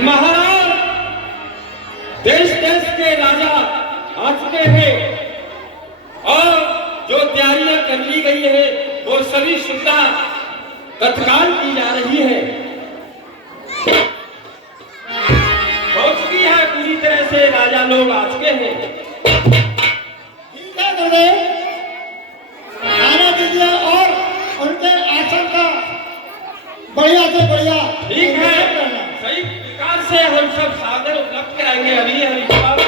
महाराज, देश देश के राजा आ चुके हैं और जो तैयारियां कर ली गई है वो सभी सुविधा तत्काल की जा रही है। हो चुकी है पूरी तरह से, राजा लोग आ चुके हैं। ठीक है गुरुदेव, आने दीजिए और उनके आसन का बढ़िया से बढ़िया। ठीक है, सही प्रकार से हम सब साधन उपलब्ध कराएंगे। अभी हरिद्वार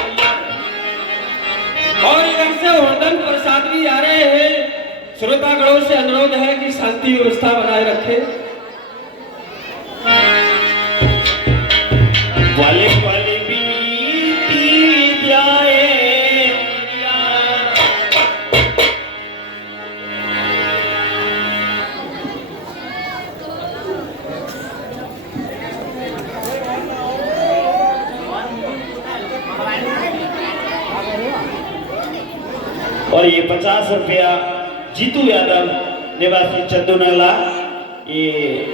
और इधर से वर्धन प्रसाद भी आ रहे हैं। श्रोतागणों से अनुरोध है कि शांति व्यवस्था बनाए रखें। वाले वाले बीती जाए और ये 50 रुपया जीतू यादव निवासी चंदूनाला, ये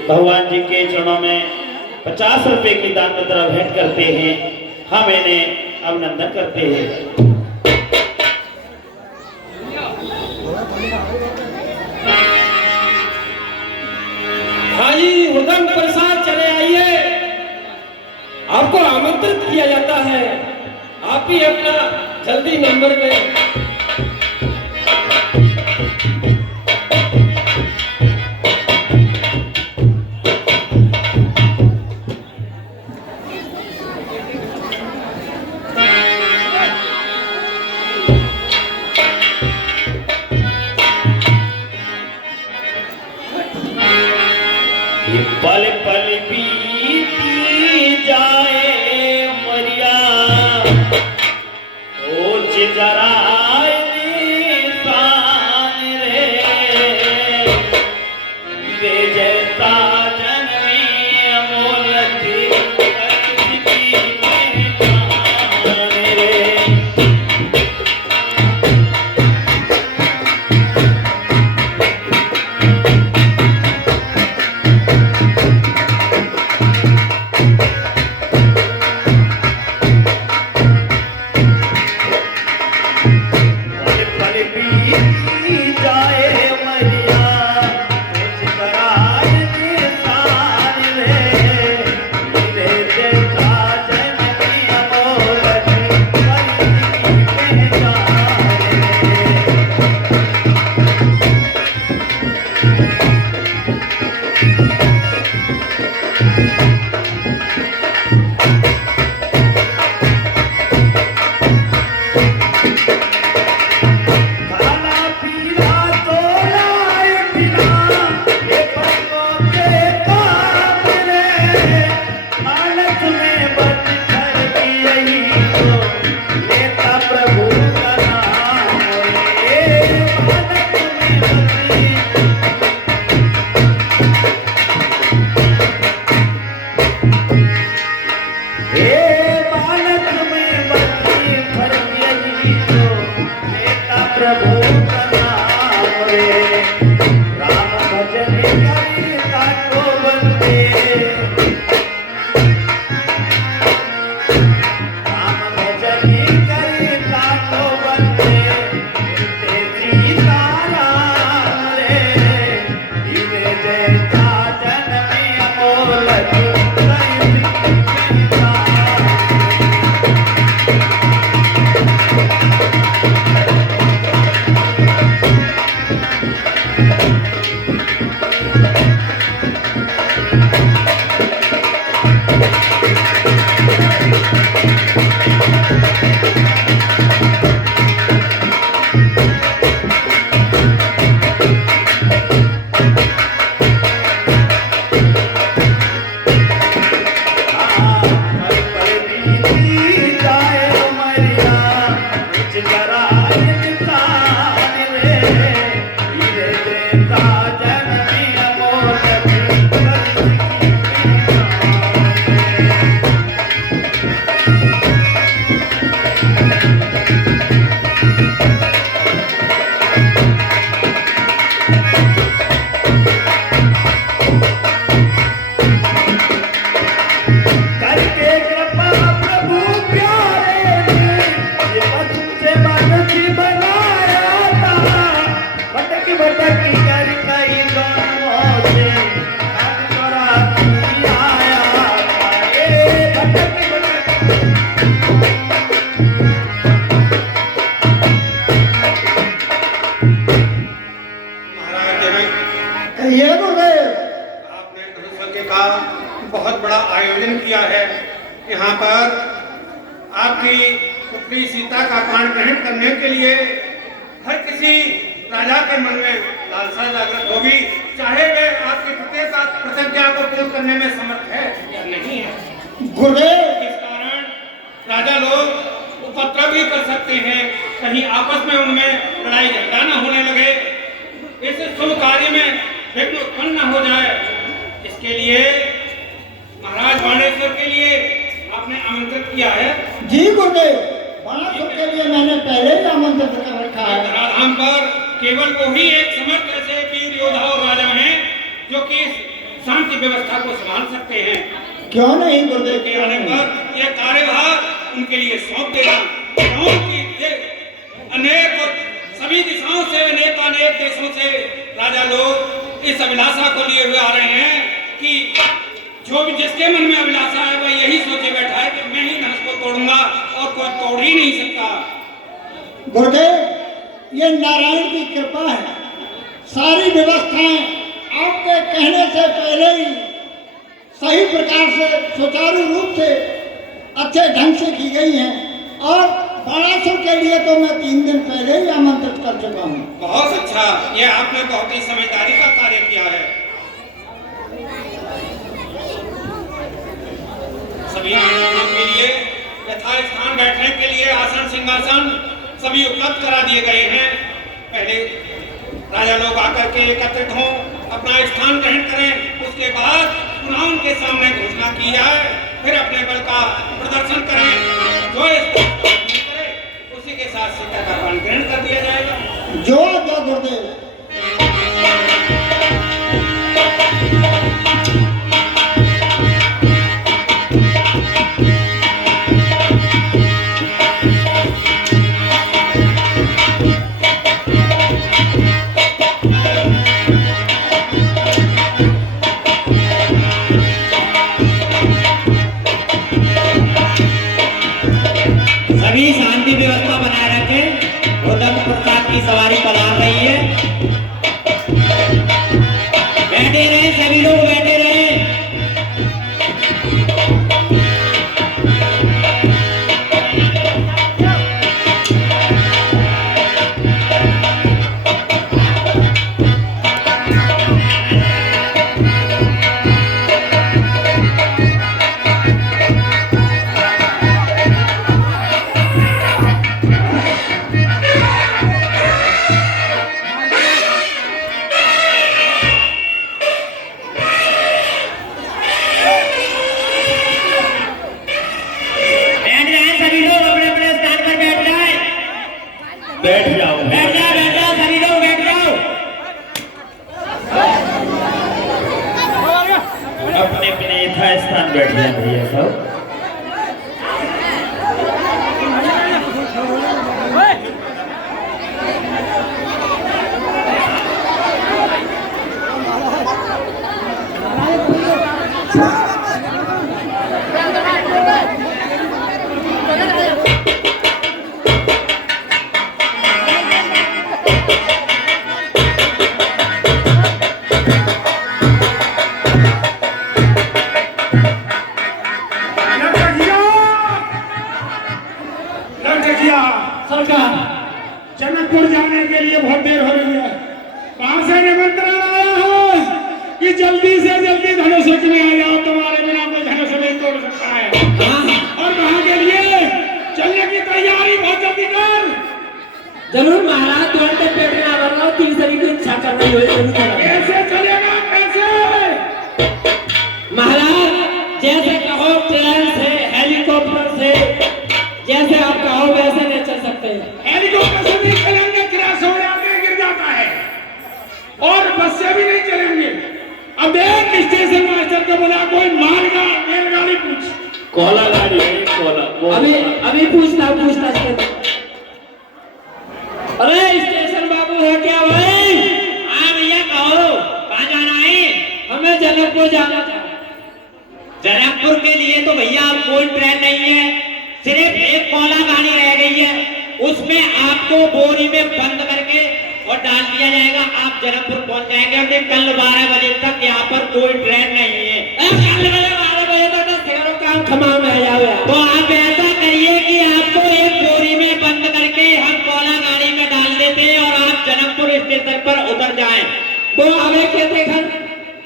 भगवान जी के चरणों में 50 रुपए की दान मुद्रा भेंट करते हैं। हम इन्हें अभिनंदन करते हैं। हाँ जी, हुदम प्रसाद चले आइए, आपको आमंत्रित किया जाता है। आप ही अपना जल्दी नंबर में पल पल बीती जाए मरिया ओ जरा निशान रे जैसा जन्मी अमोल थी यहाँ पर आपकी पुत्री सीता का प्राण ग्रहण करने के लिए हर किसी राजा के मन में लालसा जागृत होगी, चाहे वे आपकी प्रत्येक प्रतिज्ञा को पूर्ण करने में समर्थ है या नहीं है। गुरुदेव, इस कारण राजा लोग उपद्रव भी कर सकते हैं, कहीं आपस में उनमें लड़ाई झगड़ा न होने लगे, इस शुभ कार्य में विघ्न उत्पन्न न हो जाए, इसके लिए महाराज बाणेश्वर के लिए आपने आमंत्रित किया है। जी गुरुदेव, बाणासुर के लिए मैंने पहले ही आमंत्रित कर रखा है। धराधाम पर केवल वो ही एक समर्थ ऐसे वीर योद्धा और राजा हैं जो कि इस शांति व्यवस्था को संभाल सकते हैं। क्यों नहीं गुरुदेव, के आने पर यह कार्यभार उनके लिए सौंप देना। अनेक सभी दिशाओं से अनेक देशों से राजा लोग इस अभिलाषा को लिए हुए आ रहे हैं कि जो भी जिसके मन में अभिलाषा है वह यही सोचे बैठा है कि मैं ही धनुष को तोड़ूंगा और कोई तोड़ ही नहीं सकता। गुरुदेव, ये नारायण की कृपा है, सारी व्यवस्थाएं आपके कहने से पहले ही सही प्रकार से सुचारू रूप से अच्छे ढंग से की गई हैं और बाणासुर के लिए तो मैं 3 दिन पहले ही आमंत्रित कर चुका हूँ। बहुत अच्छा, ये आपने बहुत ही समझदारी का कार्य किया है। सभी मेहमानों के लिए यथास्थान बैठने के लिए आसन सिंहासन सभी उपलब्ध करा दिए गए हैं। पहले राजा लोग आकर के एकत्रित हों, अपना स्थान ग्रहण करें, उसके बाद पुनः उनके सामने घोषणा की जाए, फिर अपने बल का प्रदर्शन करें। जो करे उसी के साथ सीता का पान ग्रहण कर दिया जाएगा। जो गुरुदेव। सभी शांति व्यवस्था बनाए रखें। उद्धव प्रसाद की सवारी पधार रही है, बैठे रहे सभी लोग, बैठे रहे। बैठ जाओ, बैठ जाओ सभी लोग, बैठ जाओ। अपने अपने यथास्थान बैठ जाए भैया सब। सरकार, जनकपुर जाने के लिए बहुत देर हो रही है। कहाँ से निमंत्रण आया है कि जल्दी से जल्दी धनुष में आ जाओ, तुम्हारे बिना कोई धनुष नहीं तोड़ सकता है। और कहाँ के लिए चलने की तैयारी बहुत जल्दी कर। जरूर महाराज, तुरंत पेट में आ रहा हूँ, तीन सभी की इच्छा कर रही हो। कैसे चलेगा, कैसे? महाराज जैसे कहो, ट्रेन से, हेलीकॉप्टर से, जैसे आप कहो वैसे नहीं चल सकते। हेलीकॉप्टर से नहीं चलेंगे, क्रैश हो जाते गिर जाता है, और बस से भी नहीं चलेंगे। अब देख स्टेशन मास्टर को बोला, कोई मालगा रेलगाड़ी पूछ। कोला गाड़ी है, कोला वो। अभी पूछता। अरे स्टेशन बाबू है क्या भाई? हाँ भैया कहो, कहाँ जाना है? हमें जनकपुर जाना था। जनकपुर के लिए तो भैया अब कोई ट्रेन नहीं है, सिर्फ एक कोला गाड़ी रह गई है, उसमें आपको बोरी में बंद करके और डाल दिया जाएगा। आप जनकपुर पहुंच जाएंगे। और कल 12 बजे तक यहाँ पर कोई ट्रेन नहीं है। कल 12 बजे तक 10 घरों का खमा में आ जाओ यार। तो आप ऐसा करिए कि आपको एक बोरी में बंद करके हम कोला गाड़ी में डाल देते हैं और आप जनकपुर स्टेशन पर उतर जाएं। वो आगे के देखा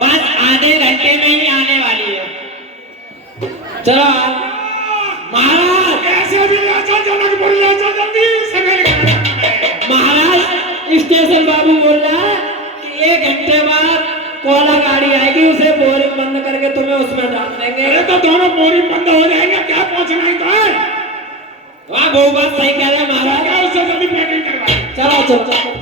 बस आधे घंटे में ही आने वाली है। चलो महाराज ऐसे भी ले चल जनकपुर ले चल जल्दी सवेरे महाराज स्टेशन बाबू बोल रहा है कि 1 घंटे बाद कोला गाड़ी आएगी, उसे बोरी बंद करके तुम्हें उसमें डाल देंगे। अरे तो दोनों बोरी बंद हो जाएंगे, क्या पहुंचना ही तो है। वाह वो बात सही कह रहे हैं महाराज। क्या उससे जल्दी पैकिंग करवाए। चलो चलो चलो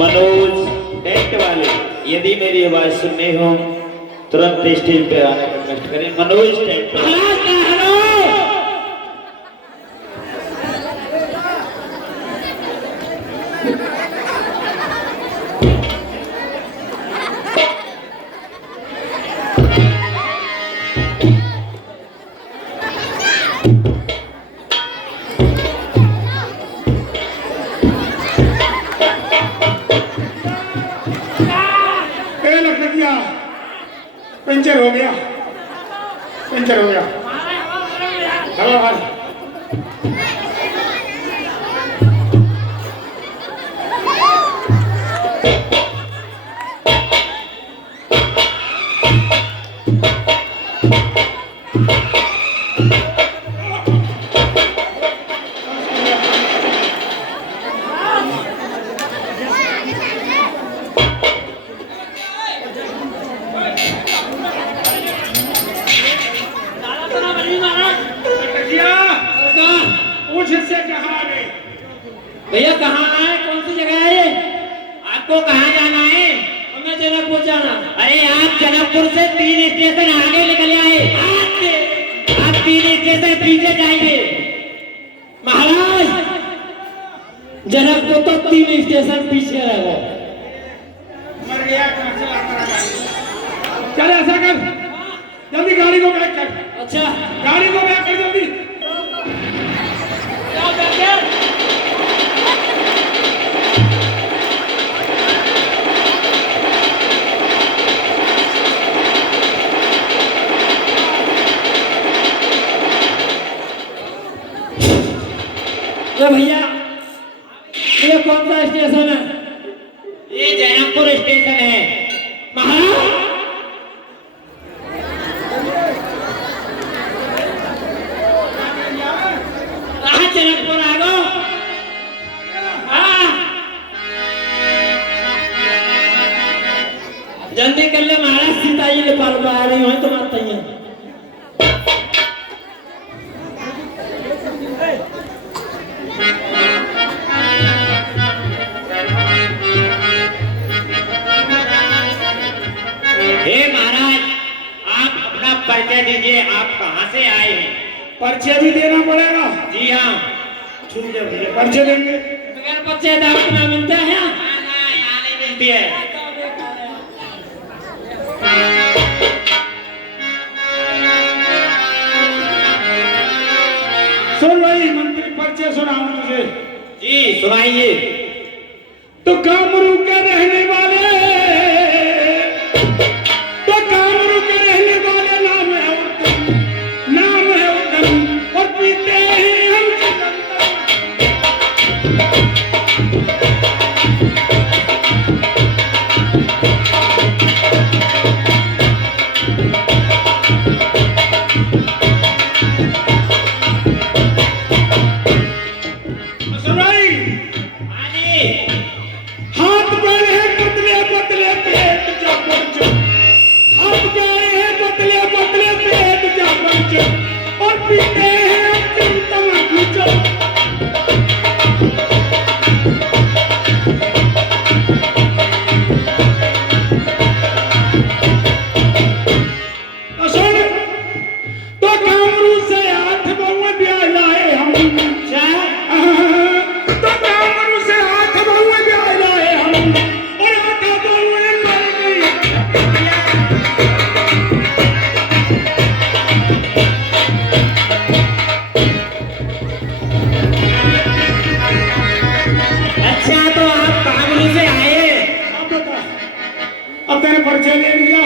मनोज टेंट वाले, यदि मेरी आवाज सुननी हो तुरंत स्टेज पे आने का कष्ट करें। मनोज टेंट वाले। महाराज का हेलो पंचर हो गया, पंचर हो गया। हवा भर। भैया कहाँ आना है, कौन सी जगह है ये? आपको कहाँ जाना है? हमें जनकपुर जाना। अरे आप जनकपुर से 3 स्टेशन आगे निकल आए। आप 3 स्टेशन पीछे जाएंगे। महाराज जनकपुर तो 3 स्टेशन पीछे रहेगा। मर गया चल ऐसा कर, जल्दी गाड़ी को बैक कर। अच्छा गाड़ी को बैक कर जल्दी। भैया ये कौन सा स्टेशन है? ये जनकपुर स्टेशन है महाराज। जनकपुर आ गो। जल्दी कर ले महाराज, सीता जी ले पाल आ रही हो तुम्हारे तैयार। हे महाराज आप अपना परिचय दीजिए, आप कहाँ से आए हैं? परिचय भी देना पड़ेगा। जी हाँ ठीक है भैया, परिचय देंगे। बगैर परिचय दावत मिलता है? यहाँ नहीं मिलती है। सुन भाई, मंत्री परिचय सुनाऊं तुझे। जी सुनाइए। तो कामरू के रहने वाले, तो कामरू के रहने वाले नाम है उर्दन, नाम है उर्दन, और पीते ही हम हाथ पैर है पतले अच्छा तो दामन से हाथ बहुए भी आ जाए हम और हाथ बहुए मर गई। अच्छा तो आप काबुल से आए। अब बता, अब तेरे परिचय ले लिया,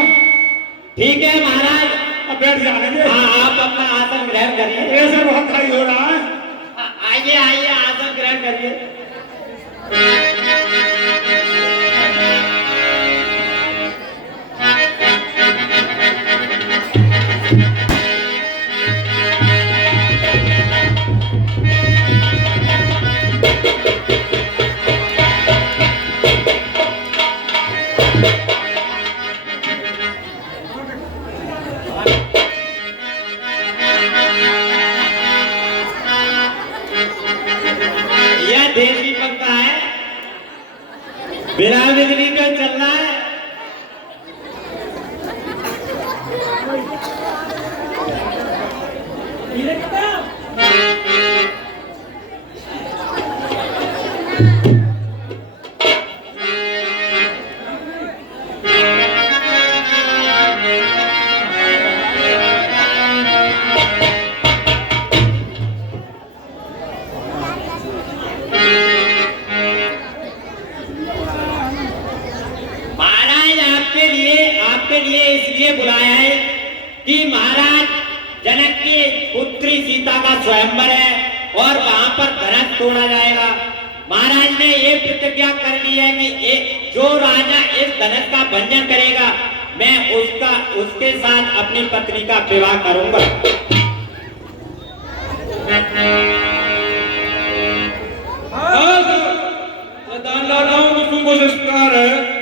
ठीक है महाराज, अब बैठ जाने दे। हाँ आप अपना आसन ग्रहण करिए। ऐसे बहुत खाई हो रहा है। आइए आइए आसन ग्रहण करिए। यह देसी पंखा है, बिना बिजली का चल रहा है। महाराज आपके लिए इसलिए बुलाया है कि महाराज जनक की पुत्री सीता का स्वयंवर है और वहां पर धनुष तोड़ा जाएगा। महाराज ने ये प्रतिज्ञा कर ली है कि जो राजा इस धनुष का भंजन करेगा मैं उसके साथ अपनी पत्नी का विवाह करूंगा। दान लालाओं को सुन को संस्कार है।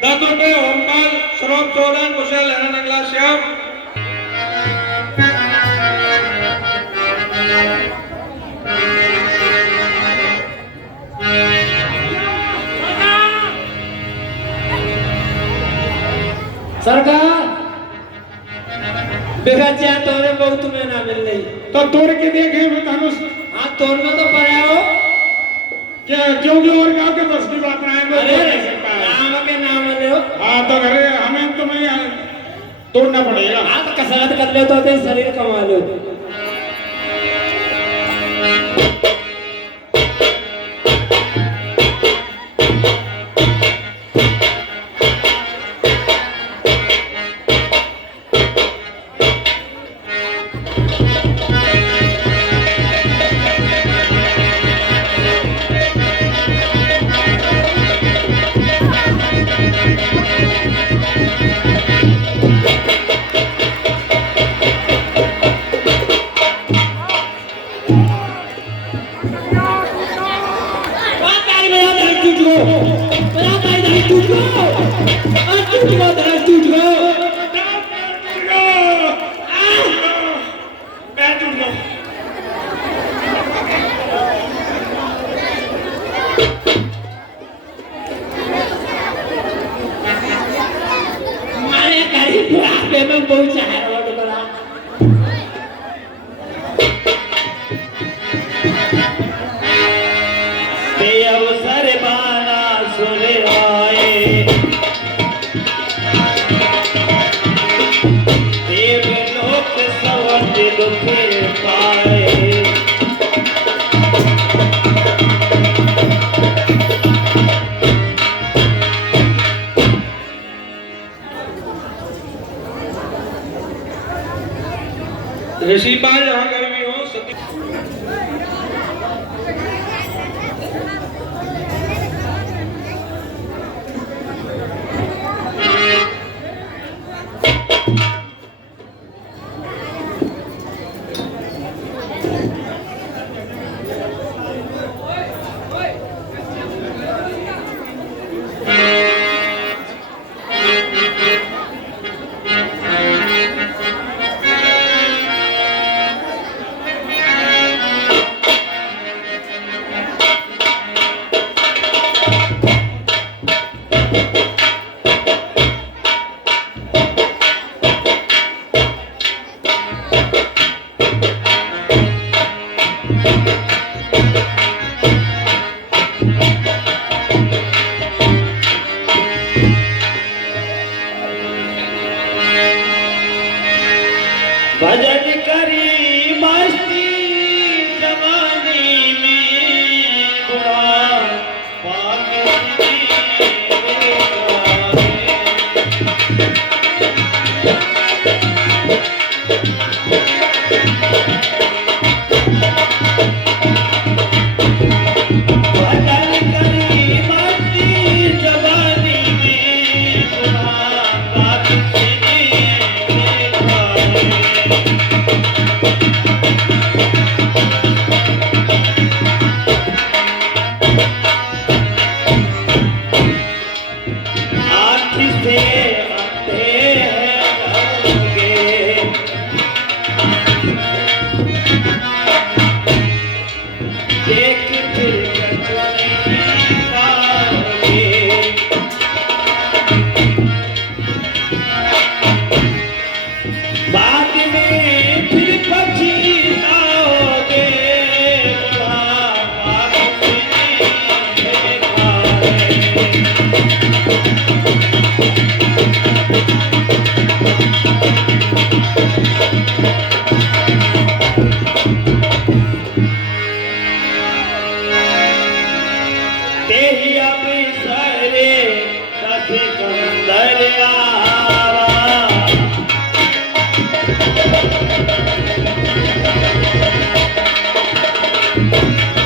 दातों पे होमपाल श्रोप चोलन कुशल है नंगला श्याम। सरकार बेगचिया तोरे बहुत तुम्हें ना मिल रही। तो तोड़ के देखे मैं धनुष। हाँ तोड़ में तो पड़ा हो। क्या क्योंकि और गांव के बस की बात रहे हैं। अरे नाम के नाम ले हो। हाँ तो अरे हमें तुम्हें तोड़ना पड़ेगा। हाँ तो कसरत कर ले तो शरीर कमा लो। ऋषिपाल जहाँ कहीं भी हो देख फिर कचने पाओगे। बाद में फिर पछताओगे, बुढ़ापा तुम्हें तेहिया बिसरे रस दरिया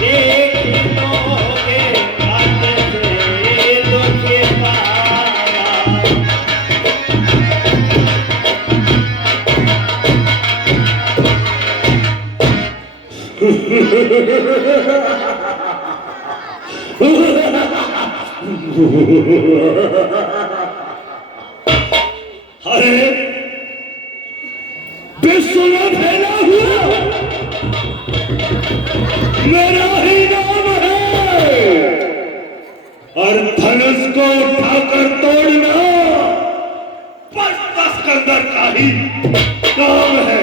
देख लोगे हाथ से दुख पाया। अरे विश्व में फैला हुआ मेरा ही नाम है, और धनुष को उठाकर तोड़ना बस तस्कंदर का ही काम है।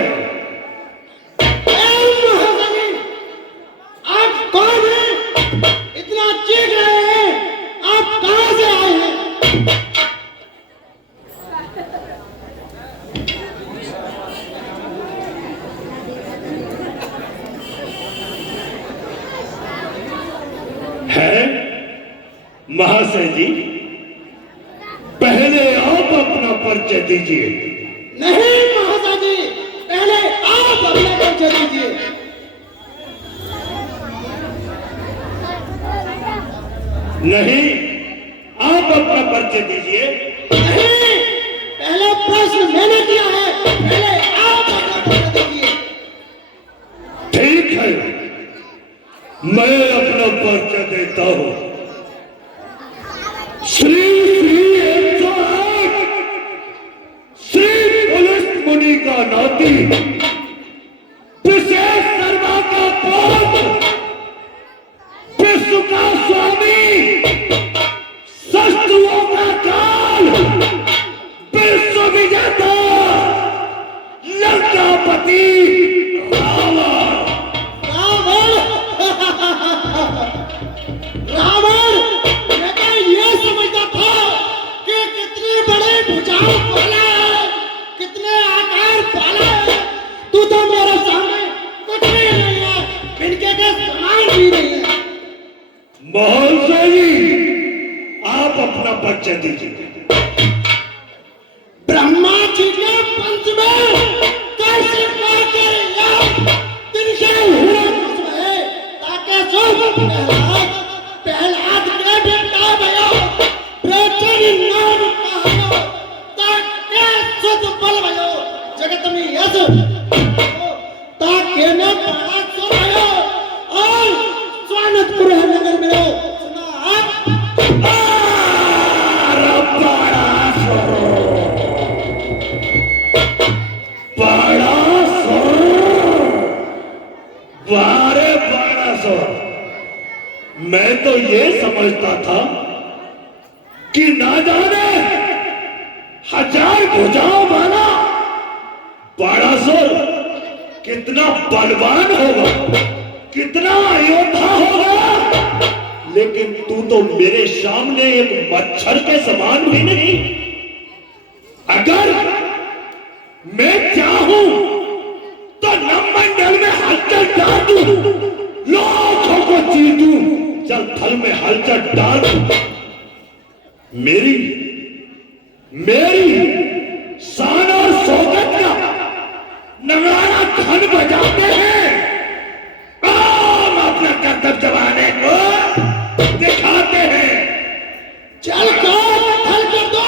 महारानी, आप कौन हैं? इतना चीख रहे हैं, आप कहां से आए हैं? है महाशय जी, पहले आप अपना परिचय दीजिए। नहीं महाराजा जी, पहले आप अपना परिचय दीजिए। नहीं, आप अपना परिचय दीजिए। नहीं, पहले प्रश्न मैंने किया है, पहले आप अपना परिचय दीजिए। ठीक है, मैं अपना परिचय देता हूं। श्री 108 श्री पुलिस मुनि का नाती, विशेष शर्मा का पुत्र, विश्व का स्वामी, शस्त्रों का काल, विश्व विजेता, लंकापति रावण। रावण, मैं तो ये समझता था कि कितने बड़े भुजाओं वाला है, कितने आकार वाला है। तू तो मेरे सामने कुछ भी नहीं है, इनके के समान भी नहीं है। महाशय जी, आप अपना परिचय दीजिए। ब्रह्मा जी के पंच में कैसे कर तिनके हुए कुछ भये, ताके शुभ प्रहलाद के बेटा भयो, प्रचन नाम कहो, ताके शुद्ध बल भयो, जगत में यश ताके ने बड़ा सो भयो, और स्वानतपुर नगर में सुना वारे बाड़ा सो। मैं तो ये समझता था कि ना जाने 1000 भुजाओं वाला बाड़ासुर कितना बलवान होगा, कितना योद्धा होगा, लेकिन तू तो मेरे सामने एक मच्छर के समान भी नहीं। अगर मैं चाहूं तो नवमंडल में हलचल डाल दूं, लाखों को चीर दूं, जल थल में हलचल डाल दूं। मेरी शान और शौकत का नगाड़ा धन बजाते हैं, आम अपना कर्तव्य जमाने को दिखाते हैं। चल को थल कर दो,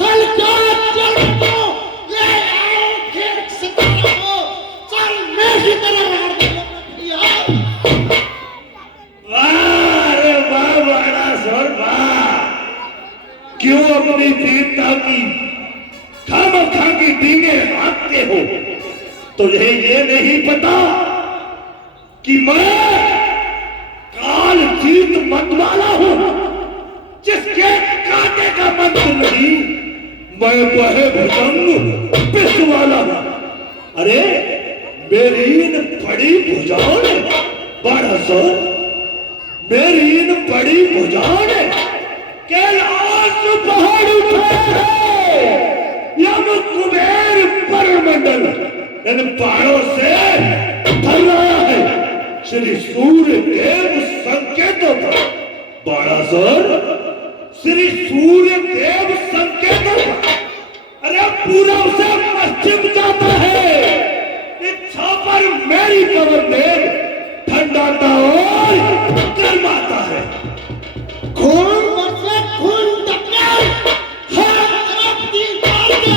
थल को चल कर दो, ले आओ फिर सितारा को, चल मैं ही तेरा मार दूंगा। वाह रे वाह, बड़ा सोर वाह। क्यों अपनी वीरता की खामखा की डींगे हाँकते हो? तुझे ये नहीं पता कि मैं अजीत मतवाला हूं, जिसके काटे का मंत्र नहीं, मैं बहे भुजंग पिस वाला हूं। अरे मेरी इन बड़ी भुजाओं ने बड़ा सर, मेरी इन बड़ी भुजाओं ने कैलाश पहाड़ उठाए, यम कुबेर परमंडल इन पहाड़ों से भर रहा है। श्री सूर्य देव संकेतों पर बड़ा सर, श्री सूर्य देव संकेतों पर, अरे पूरब से पश्चिम जाता है, इच्छा पर मेरी पवन देव ठंडाता और गर्माता है। खून बरसे खून टपके, हर तरफ तीर मार के,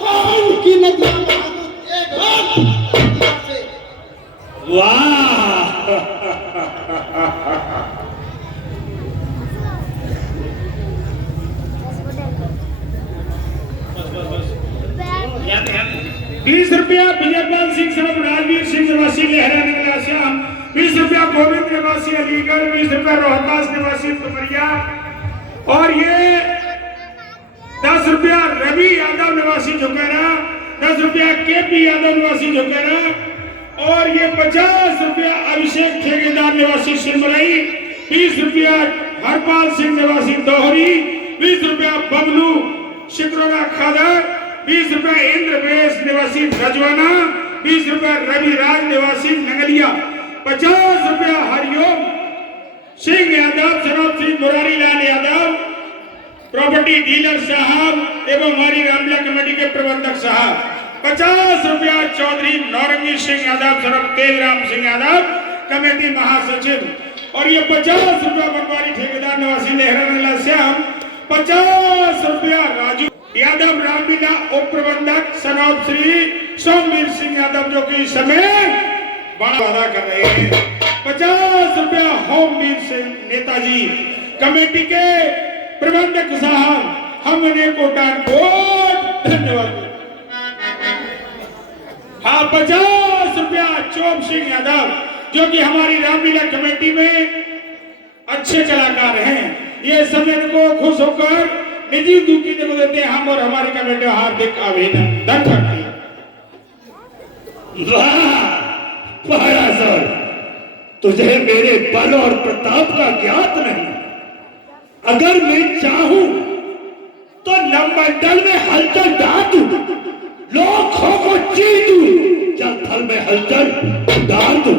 कौन की नदियां से वाह ₹20 विजयपाल सिंह सनत राजवीर सिंह निवासी लहरा निकला श्याम, ₹20 गोविंद निवासी अलीगढ़, ₹20 रोहतास निवासी तुमरिया, और ये ₹10 रवि यादव निवासी झुकेरा, ₹10 केपी यादव निवासी झुकेरा, और ये ₹50 अभिषेक ठेकेदार निवासी सिमरई, ₹20 हरपाल सिंह निवासी दोहरी, ₹20 बबलू शिकरोरा खादर, ₹20 इंद्रवेश निवासी रजवाना, ₹20 रविराज निवासी नंगलिया, ₹50 हरिओम सिंह यादव, सनौत श्री मुरारी लाल यादव, प्रॉपर्टी डीलर साहब एवं हमारी रामलीला कमेटी के प्रबंधक साहब, ₹50 चौधरी नौरंगी सिंह यादव, सनौत तेजराम सिंह यादव, कमेटी महासचिव, और ये ₹50 बनवारी ठेकेदार निवासी नेहरा नगला श्याम, ₹50 राजू यादव रामलीला उप प्रबंधक सनौत श्री सोमवीर सिंह यादव, जो कि इस समय बड़ा वादा कर रहे हैं, ₹50 होमवीर सिंह नेताजी, कमेटी के प्रबंधक साहब, हमने कोटान कोट धन्यवाद। हाँ, ₹50 चोप सिंह यादव, जो कि हमारी रामलीला कमेटी में अच्छे कलाकार हैं, ये समय को खुश होकर निजी दुखी को देते हैं, हम और हमारी कमेटी हार्दिक अभिनंदन करते हैं। वाह बड़ा सर, तुझे मेरे बल और प्रताप का ज्ञात नहीं। अगर मैं चाहूं तो नवमंडल में हलचल डाल दूं, लोगों को चीर दूं, जल थल में हलचल डाल दूं,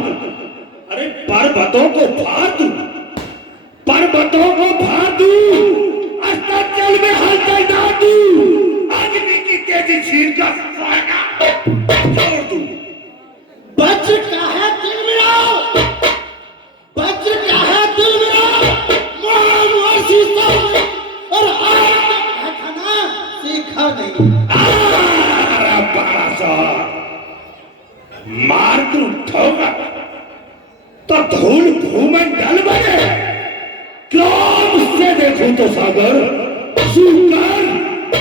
अरे पर्वतों को फाड़ दूं, पर्वतों को फाड़ दूं, अस्ताचल में हलचल डाल दूं, अग्नि की तेजी छीन कर छोड़ दूं। वज्र का है दिल मेरा, वज्र का है दिल मेरा, मोहन वर्षी सब, और आज तक खाना सीखा नहीं। बड़ा सा मार दूं ठोकर तो धूल भूमंडल बने, क्रोध से देखूं तो सागर, सूकर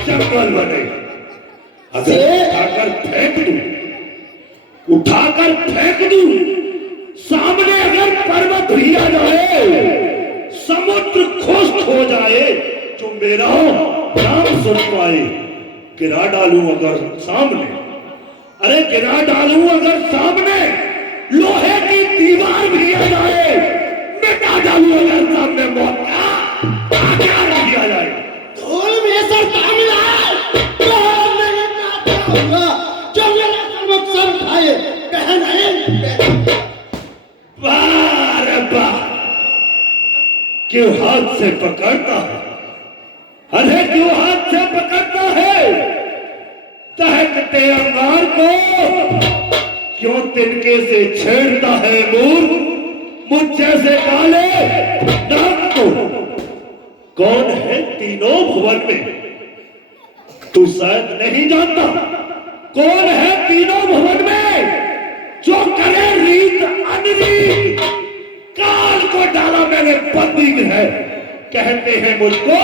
जंगल बने। अगर उठाकर फेंक दूं, उठाकर फेंक दूं, सामने अगर पर्वत भी आ जाए, समुद्र खुश्क हो जाए, जो मेरा नाम सुन पाए, गिरा डालूं अगर सामने, अरे गिरा डालूं अगर सामने, लोहे की दीवार भी आ जाए, मिटा डालूं अगर सामने मौत का आकार भी आ जाए। धूल में सरता मिला, तो नहीं काटा होगा, जो मेरा सबक सर खाए, कह नहीं। वाह रे वाह, क्यों हाथ से पकड़ता है, अरे क्यों हाथ से पकड़ता है, दहकते अंगार को क्यों तिनके से छेड़ता है मूर्ख, मुझ जैसे काले नाक को। कौन है तीनों भुवन में, तू शायद नहीं जानता, कौन है तीनों भुवन में, जो करे रीत अनरीत, काल को डाला मैंने बंदी में है, कहते हैं मुझको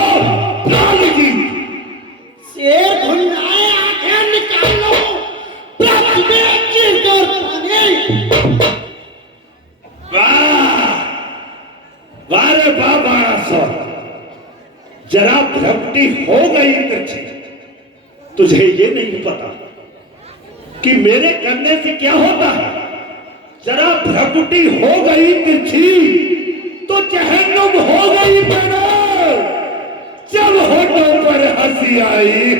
काल की। शेर घुंडाए आंखें निकाल लो, प्रति में चीर कर पानी। वाह बकासुर, जरा भ्रमटी हो गई तिरछी। तुझे ये नहीं पता कि मेरे करने से क्या होता है। जरा भ्रमटी हो गई तिरछी तो जहन्नुम हो गई पैदा। जब होठों पर हंसी आई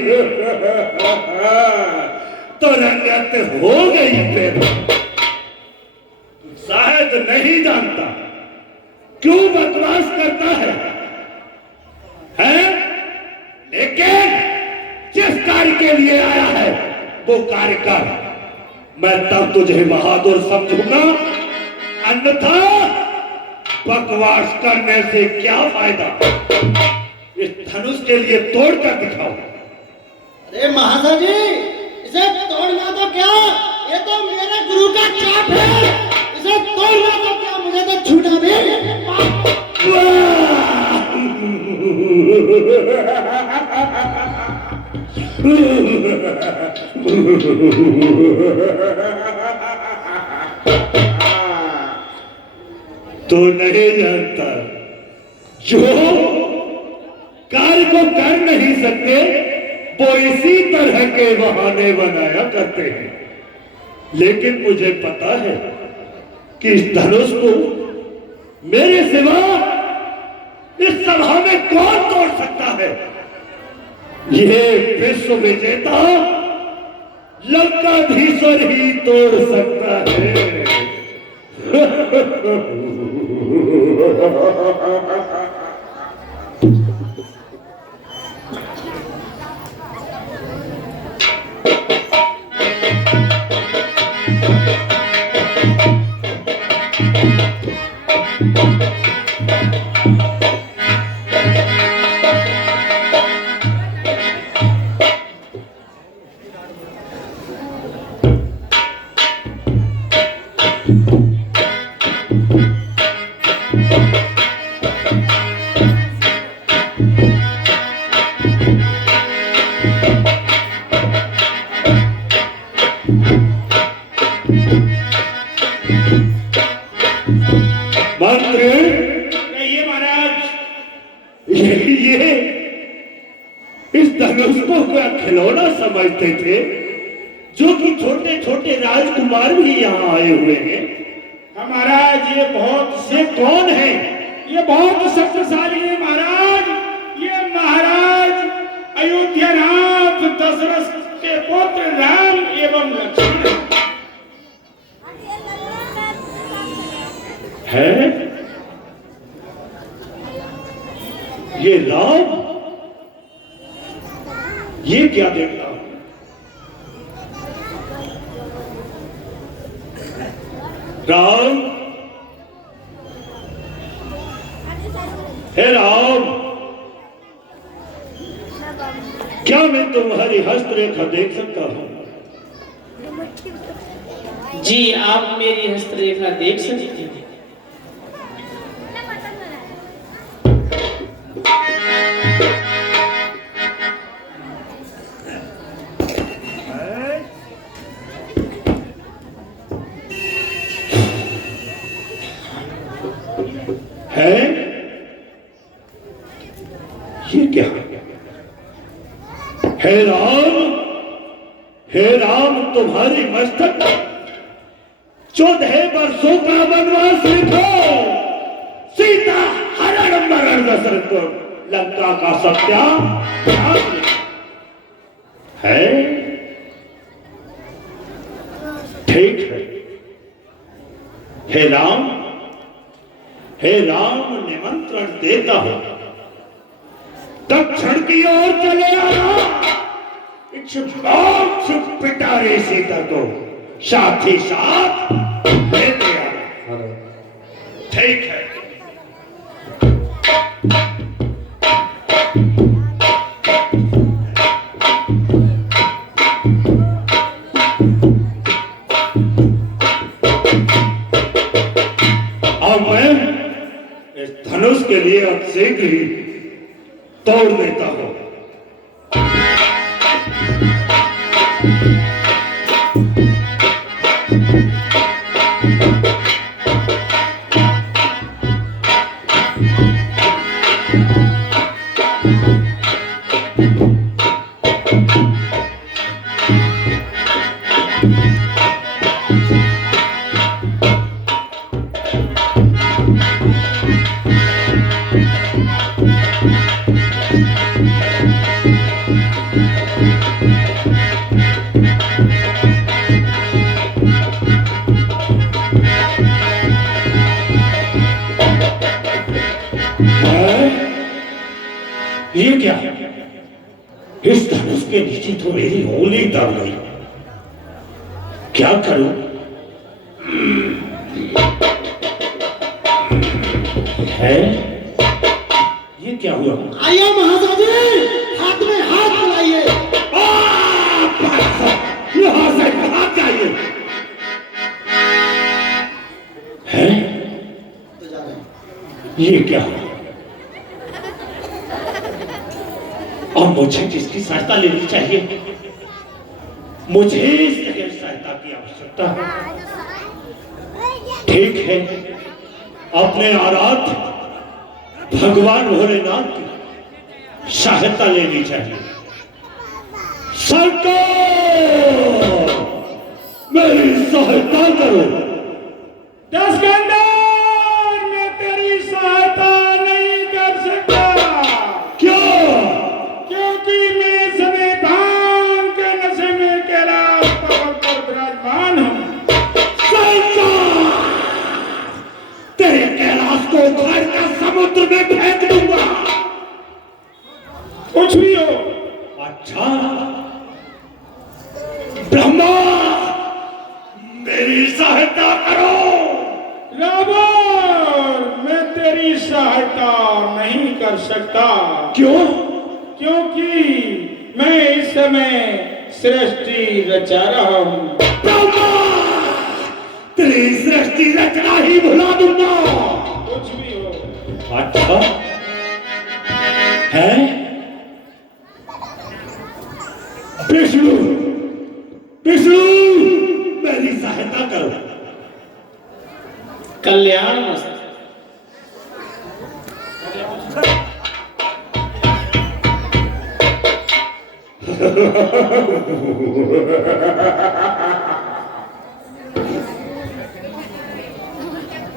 तो रंगत हो गई पैदा। शायद नहीं जानता क्यों बकवास करता है? लेकिन जिस कार्य के लिए आया है वो कार्य कर। मैं तब तुझे बहादुर समझूंगा, अन्यथा बकवास करने से क्या फायदा। इस धनुष के लिए तोड़ कर दिखाओ। अरे महाराज जी, इसे तोड़ना तो क्या, ये तो मेरे गुरु का चाप है। इसे तोड़ना तो क्या, मुझे तो छूटा भी। तो नहीं जानता, जो कार्य को कर नहीं सकते वो इसी तरह के बहाने बनाया करते हैं। लेकिन मुझे पता है कि इस धनुष को मेरे सिवा इस सभा में कौन तोड़ सकता है। ये विश्व विजेता लंकाधीश्वर ही तोड़ सकता है। मंत्री, कहिए महाराज। ये इस धनुष को क्या खिलौना समझते थे, जो कि छोटे छोटे राजकुमार भी यहाँ आए हुए हैं। महाराज ये बहुत से कौन है? ये बहुत शक्तिशाली है महाराज। ये महाराज अयोध्यानाथ दशरथ के पुत्र राम एवं लक्ष्मण है। ये राम, ये क्या देख रहा हूं? राम, हे राम, क्या मैं तुम्हारी हस्तरेखा देख सकता हूं? जी आप मेरी हस्तरेखा देख सकते हैं। है ये क्या? हे राम, तुम्हारी मस्तक 14 वर्षों का वनवास लिखो। सीता हरण मरण दशरथ को लंका का सत्यानाश है। ठीक है। हे राम, निमंत्रण देता हूं, दक्षिण की ओर चले आना। इच्छुक पिटारे सीता को साथ ही साथ लेते आना। ठीक है। अब मैं इस धनुष के लिए अब शीघ्र ही तोड़ देता हूं। ये क्या? इस धनुष के नीचे तो मेरी उंगली दब गई। क्या करूं? है ये क्या हुआ? आइए महाराज हाथ में हाथ मिलाइए। यहां से भाग जाइए। है ये क्या? अब मुझे किसकी सहायता लेनी चाहिए? मुझे इस जगह सहायता की आवश्यकता है। ठीक है, अपने आराध्य भगवान भोलेनाथ की सहायता लेनी चाहिए। सरकार मेरी सहायता करो। दसकंदर, मैं तेरी सहायता नहीं कर सकता। क्यों? क्योंकि मैं समय भांग के नशे में कैलाश पर्वत पर विराजमान हूँ। सरकार तेरे कैलाश को उखाड़ कर समुद्र में फेंक दूंगा। कुछ भी हो, अच्छा ब्रह्मा मेरी सहायता करो। रावण, मैं तेरी सहायता नहीं कर सकता। क्यों? क्योंकि मैं इस समय सृष्टि रचा रहा हूँ। ब्रह्मा तेरी सृष्टि रचना ही भुला दूंगा। कुछ भी हो। अच्छा है विष्णु, विष्णु मेरी सहायता करो। कल्याण मस्त।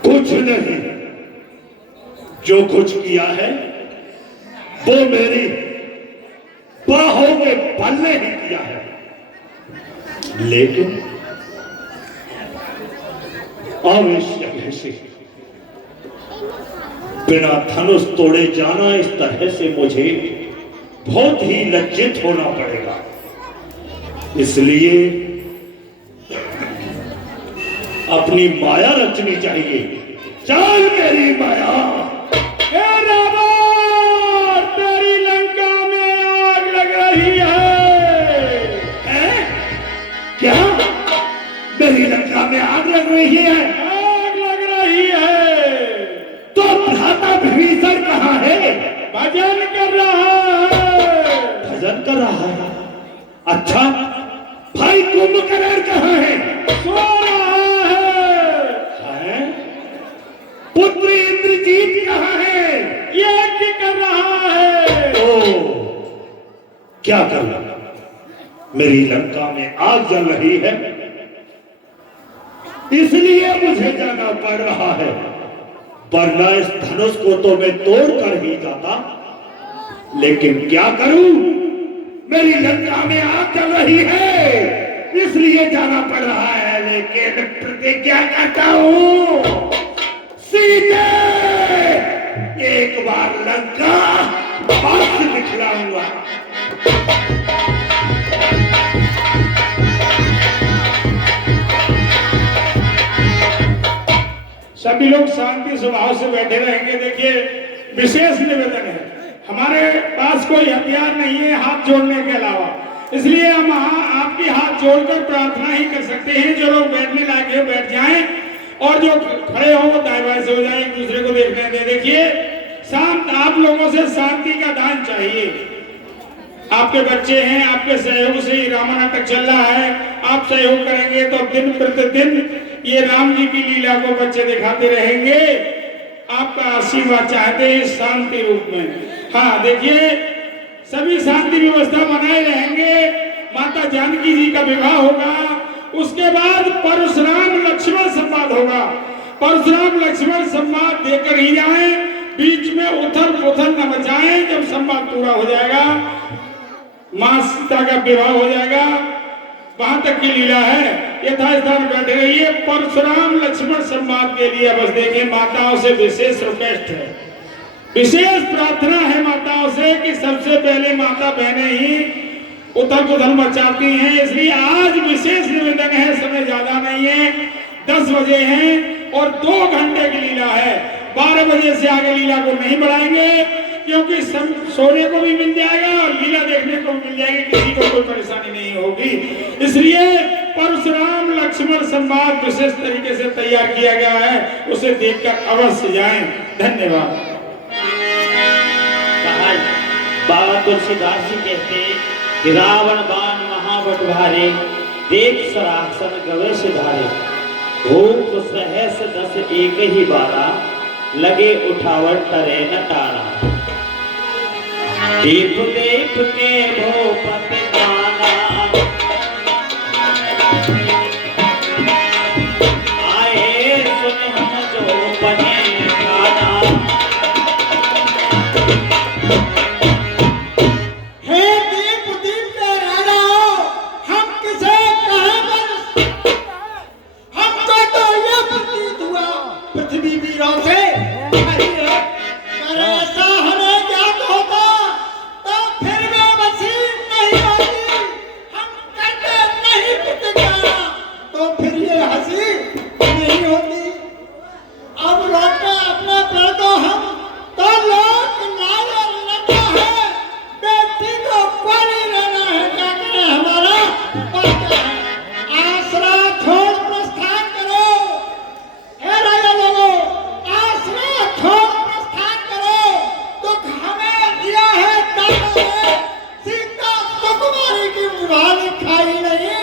कुछ नहीं, जो कुछ किया है वो मेरी बाहों के बल ने ही किया है। लेकिन अब इस जगह से बिना धनुष तोड़े जाना, इस तरह से मुझे बहुत ही लज्जित होना पड़ेगा। इसलिए अपनी माया रचनी चाहिए। चल मेरी माया। हे रावण, तेरी लंका में आग लग रही है। क्या मेरी लंका में आग लग रही है? आग लग रही है। तो भ्राता विभीषण कहाँ है? भजन कर रहा है। भजन कर रहा है। अच्छा भाई कुंभकर्ण कहाँ है? सो रहा है। पुत्र इंद्रजीत कहाँ है? यज्ञ कर रहा है। ओ क्या कर रहा? मेरी लंका में आग जल रही है, इसलिए मुझे जाना पड़ रहा है। वरना इस धनुष को तो मैं तोड़ कर ही जाता। लेकिन क्या करूं, मेरी लंका में आग जल रही है, इसलिए जाना पड़ रहा है। लेकिन प्रतिज्ञा करता हूं, सीधे एक बार लंका बाहर दिखलाऊंगा। सभी लोग शांति स्वभाव से बैठे रहेंगे। देखिए, विशेष निवेदन है, हमारे पास कोई हथियार नहीं है हाथ जोड़ने के अलावा, इसलिए हम आपकी हाथ जोड़कर प्रार्थना ही कर सकते हैं। जो लोग बैठने लायक है बैठ जाएं, और जो खड़े हो वो दाएं बाएं से हो जाए, एक दूसरे को देखने दें। देखिए, शांत, आप लोगों से शांति का दान चाहिए। आपके बच्चे हैं, आपके सहयोग से ही रामा नाटक चल रहा है। आप सहयोग करेंगे तो दिन प्रतिदिन ये राम जी की लीला को बच्चे दिखाते रहेंगे। आपका आशीर्वाद चाहते हैं शांति रूप में। हाँ, देखिए, सभी शांति व्यवस्था बनाए रहेंगे। माता जानकी जी का विवाह होगा, उसके बाद परशुराम लक्ष्मण संवाद होगा। परशुराम लक्ष्मण संवाद देकर ही जाए, बीच में उथल पुथल न मचाएं। जब संवाद पूरा हो जाएगा, मां सीता का विवाह हो जाएगा, वहां तक की लीला है। यथास्थान बैठे रहिए। परशुराम लक्ष्मण संवाद के लिए बस देखिए, माताओं से विशेष रिक्वेस्ट है, विशेष प्रार्थना है माताओं से कि सबसे पहले माता बहनें ही उथल पुथल मचाती हैं, इसलिए आज विशेष निवेदन है, समय ज्यादा नहीं है, 10 बजे हैं और 2 घंटे की लीला है। 12 बजे से आगे लीला को नहीं बढ़ाएंगे क्योंकि सोने को भी मिल जाएगा और लीला देखने को मिल जाएगी, किसी को कोई परेशानी नहीं होगी। इसलिए परशुराम लक्ष्मण संवाद विशेष तरीके से तैयार किया गया है, उसे देखकर अवश्य जाएं। धन्यवाद। बाबा तुलसीदास जी कहते कि रावण बाण महाबट भारे, देख सरासन गवे सिधारे, भूप सहस 10 एक ही बारा, लगे उठावट तरे न तारा। दीप दीप के भूपत गाना, आए सुन हम जो बने गाना। हे दीप दीप के राजाओं, हम किसे कहें बस, हमको तो ये प्रतीत हुआ पृथ्वी वीरों से भरी है। अगर ऐसा हमें ज्ञात होता तो फिर वे वसीम नहीं होती, हम करते नहीं प्रतिज्ञा तो फिर ये हंसी नहीं होती। अब लौटे अपने प्रण को हम तो लोक नायर लगा है, बेटी को कोरी लेना है, क्या करें हमारा बात है। आसरा छोड़ प्रस्थान करो, हे राजा लोगों, आसरा छोड़ प्रस्थान करो। दुख हमें दिया है दानों ने, सीता सुकुमारी की मुराद खाई नहीं।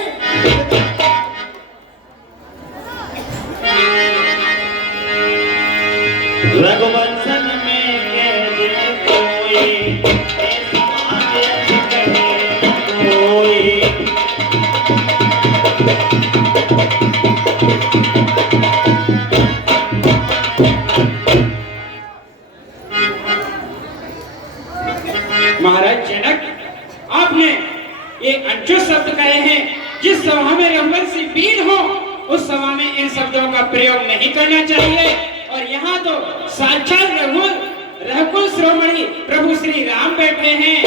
रघुवंशन में कह कोई, समाज कोई। महाराज जनक, आपने ये अनचुत शब्द कहे हैं। जिस सभा में रघुवंशी वीर हो उस सभा में इन शब्दों का प्रयोग नहीं करना चाहिए। और यहाँ तो साक्षात रघुकुल श्रोमणी प्रभु श्री राम बैठे हैं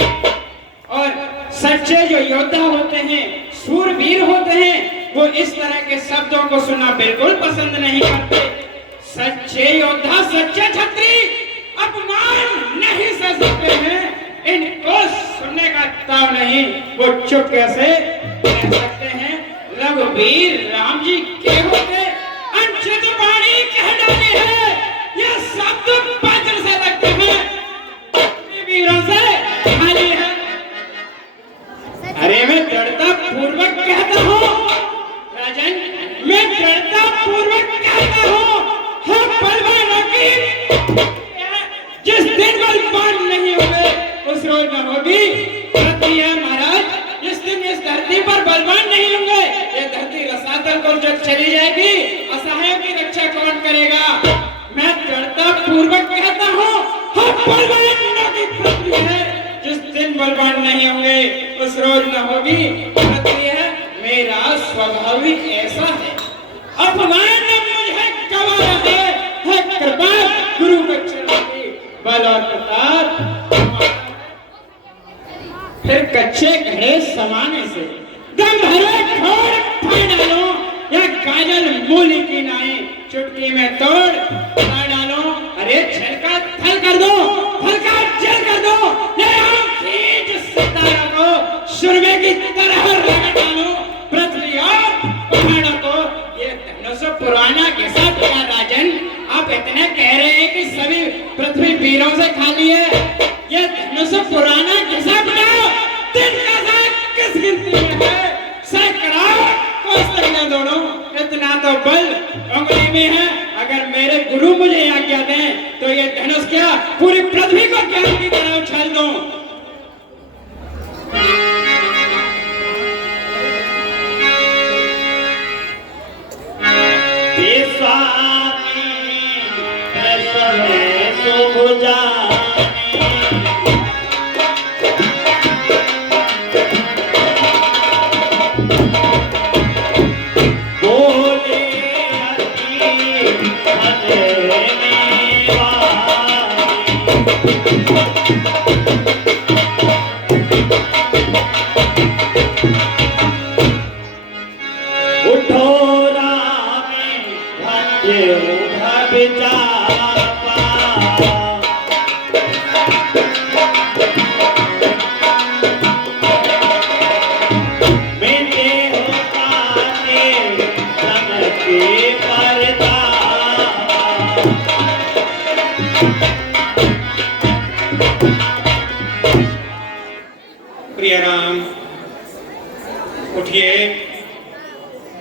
और सच्चे जो योद्धा होते हैं, सूरवीर होते हैं, वो इस तरह के शब्दों को सुनना बिल्कुल पसंद नहीं करते। सच्चे योद्धा, सच्चे छत्री अपमान नहीं सह सकते हैं, इनको सुनने का ताव नहीं, वो चुप कैसे रह सकते हैं। रघुवीर राम जी के होते अनचित वाणी कह डाली है, यह शब्द वज्र से लगते हैं, वीरों से खाली है। अरे मैं दृढ़ता पूर्वक कहता हूँ राजन, मैं दृढ़ता पूर्वक कहता हूँ, हम बलवानों की जिस दिन बलवान नहीं हुए उस रोज न होगी धरती है महाराज। जिस दिन इस धरती पर बलवान नहीं होंगे, ये धरती रसातल को जब चली जाएगी, असहायों की रक्षा कौन करेगा। मैं दृढ़ता पूर्वक कहता हूँ, हम बलवानों की पृथ्वी है। जिस दिन बलवान नहीं होंगे उस रोज न होगी पृथ्वी है। मेरा स्वभाव ही ऐसा है, अपमान मुझे गवारा है कृपा गुरु के चरणों की बल और प्रताप। फिर कच्चे घड़े समाने से दम भरे घोड़ फाड़ डालो, या काजल मूली की नाई चुटकी में तोड़ डालो। अरे छलका थल कर दो, हल्का जल कर दो, खींच सितारा को सुरमे की तरह रगड़ डालो पृथ्वी और पहाड़ों को। ये धनुष पुराना घिसा पिया राजन, आप इतने कह रहे हैं कि सभी पृथ्वी वीरों से खाली है। ये धनुष पुराना घिसा पिया दिन का साथ किस गिनती में है, सैकड़ों कोस तक न दोनों, इतना तो बल उंगली में है। अगर मेरे गुरु मुझे आज्ञा दें तो ये धनुष क्या पूरी पृथ्वी को ज्ञान की तरह उछाल दूं। बोले उठो रामे भजे उधर जापा मेरे होता ने धन के परदा प्रिय राम उठिए,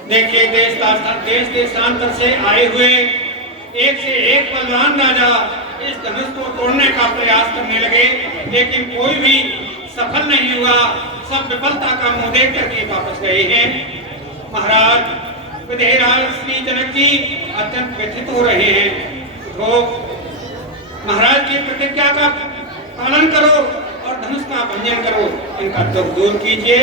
देखिए देश देशांतर से आए हुए एक से एक बलवान राजा इस धनुष को तोड़ने का प्रयास करने लगे, लेकिन कोई भी सफल नहीं हुआ। सब विफलता का मुंह देख करके वापस गए हैं। महाराज विदेहराज श्री जनक जी अत्यंत व्यथित हो रहे हैं। तो महाराज की प्रतिज्ञा का पालन करो और धनुष का भंजन करो, इनका दुख दूर कीजिए।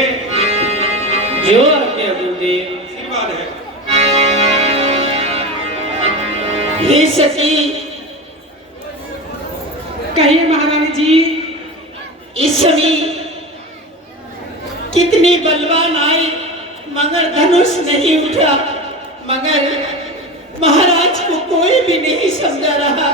जो आज्ञा गुरुदेव। आशीर्वाद है। हे सती, कहिए महारानी जी। इस समय कितनी बलवान आई मगर धनुष नहीं उठा, मगर महाराज को कोई भी नहीं समझा रहा।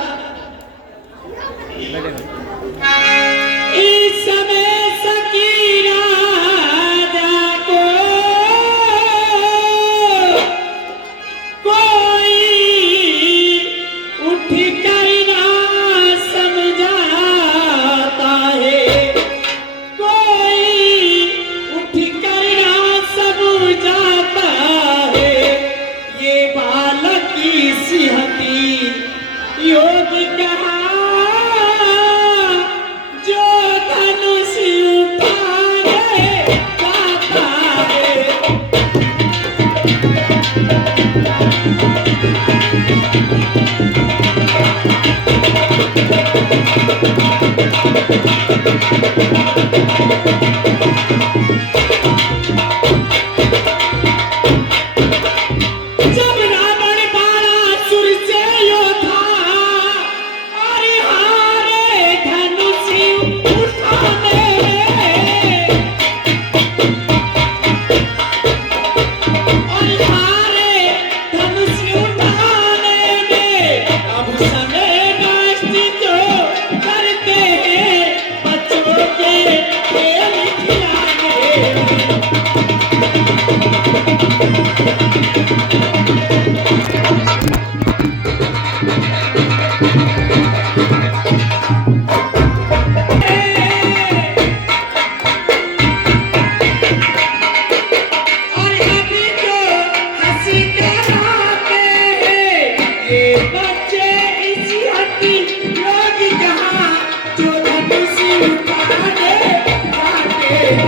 इस समय सकी राजा को कोई उठ कर ना समझाता है, कोई उठ कर ना समझाता है। ये बालक की सिहती योग कहा जो धनुष उठाने जाता है। जब रावण बाणासुर से योद्धा और हारे धनुष उठाने में, और हारे धनुष उठाने में, अब समय नष्ट जो करते हैं बच्चों के खेल खिलाने। और अभी जो हंसी कराते हैं ये बच्चे इसी हड्डी योग कहाँ जो धनुष उठाने जाते हैं।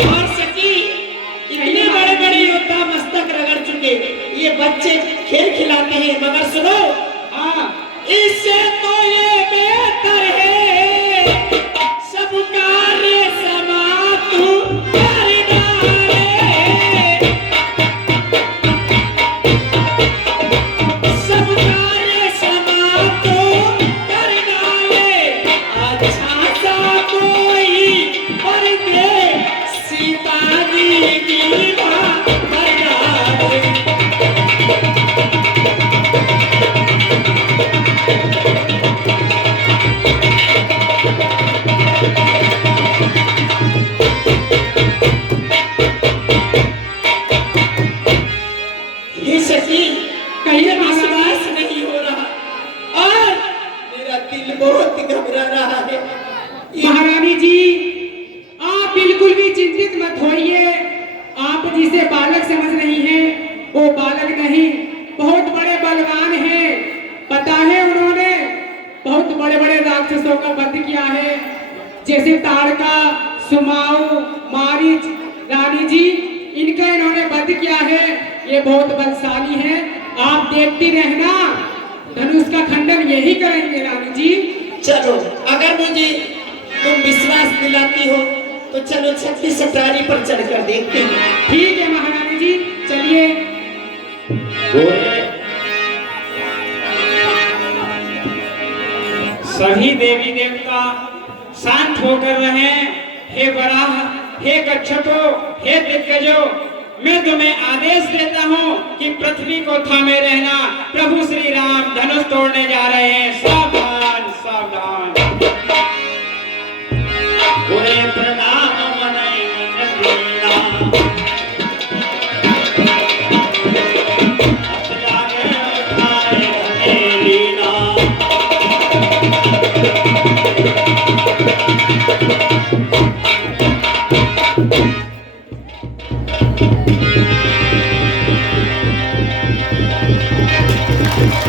और सखी, इतने बड़े बड़े योद्धा मस्तक रगड़ चुके, ये बच्चे खेल खिलाते हैं, मगर सुनो, इससे तो ये बेहतर है सब कार्य समाप्त कर डाले, सब कार्य समाप्त कर डाले। अच्छा सा कोई पर दे सीता जी की बात बना दे। हे सखी, कहीं विश्वास नहीं हो रहा और मेरा दिल बहुत घबरा रहा है। महारानी जी, आप बिल्कुल भी चिंतित मत होइए। आप जिसे बालक समझ रही हैं वो बालक नहीं, बहुत बड़े बलवान हैं। पता है उन्होंने बहुत बड़े बड़े राक्षसों का वध किया है, जैसे ताड़का, सुमाऊ, मारीच। रानी जी, इनका इन्होंने वध किया है। ये बहुत बलशाली है, आप देखती रहना, धनुष का खंडन यही करेंगे रानी जी। चलो, अगर मुझे तुम विश्वास दिलाती हो तो चलो छत्तीस सटारी पर चढ़कर देखते हैं। ठीक है महारानी जी, चलिए। सभी देवी देवता शांत होकर रहें। हे वराह, हे कच्छपो, हे दिग्गजो, मैं तुम्हें आदेश देता हूँ कि पृथ्वी को थामे रहना। प्रभु श्री राम धनुष तोड़ने जा रहे हैं। सावधान सावधान। बुरे प्रणाम मनाई नगरीना, अपना के उठाए हथेलीना।